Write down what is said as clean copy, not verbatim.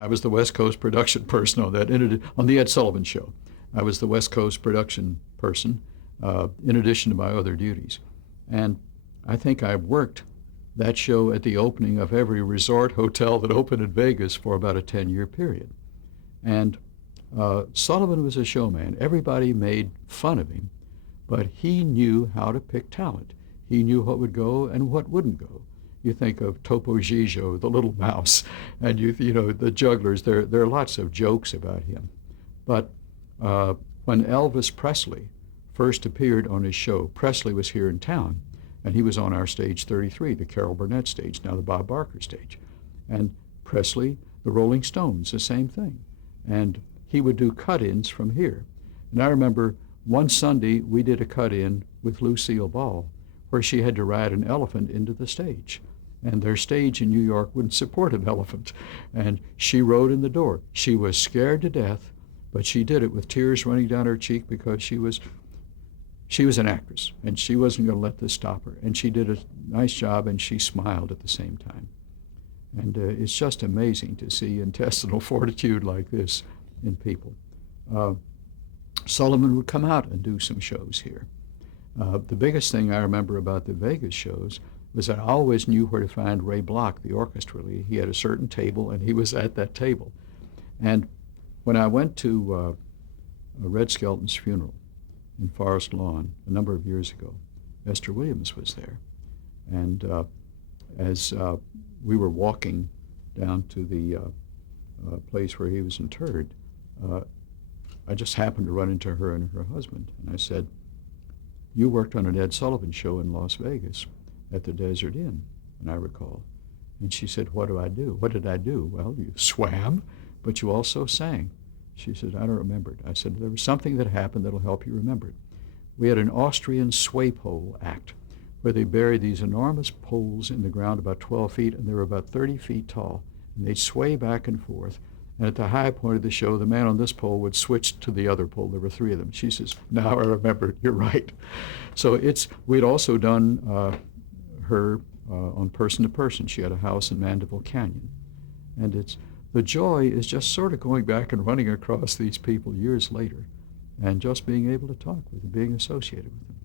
I was the West Coast production person on that, on the Ed Sullivan Show. I was the West Coast production person, in addition to my other duties. And I think I worked that show at the opening of every resort hotel that opened in Vegas for about a 10-year period. And Sullivan was a showman. Everybody made fun of him, but he knew how to pick talent. He knew what would go and what wouldn't go. You think of Topo Gigio, the little mouse, and you know the jugglers. There are lots of jokes about him. But when Elvis Presley first appeared on his show, Presley was here in town, and he was on our stage 33, the Carol Burnett stage, now the Bob Barker stage. And Presley, the Rolling Stones, the same thing. And he would do cut-ins from here. And I remember one Sunday we did a cut-in with Lucille Ball, where she had to ride an elephant into the stage. And their stage in New York wouldn't support an elephant. And she rode in the door. She was scared to death, but she did it with tears running down her cheek because she was an actress, and she wasn't going to let this stop her. And she did a nice job, and she smiled at the same time. And it's just amazing to see intestinal fortitude like this in people. Sullivan would come out and do some shows here. The biggest thing I remember about the Vegas shows was that I always knew where to find Ray Bloch, the orchestra lead. He had a certain table, and he was at that table. And when I went to Red Skelton's funeral in Forest Lawn a number of years ago, Esther Williams was there. And as we were walking down to the place where he was interred, I just happened to run into her and her husband. And I said, "You worked on an Ed Sullivan show in Las Vegas at the Desert Inn," and I recall. And she said, "What do I do?" "What did I do?" "Well, you swam, but you also sang." She said, "I don't remember it." I said, "There was something that happened that'll help you remember it." We had an Austrian sway pole act where they buried these enormous poles in the ground about 12 feet, and they were about 30 feet tall, and they'd sway back and forth. And at the high point of the show, the man on this pole would switch to the other pole. There were three of them. She says, "Now I remember, you're right." So we'd also done her on Person to Person. She had a house in Mandeville Canyon. And the joy is just sort of going back and running across these people years later and just being able to talk with them, being associated with them.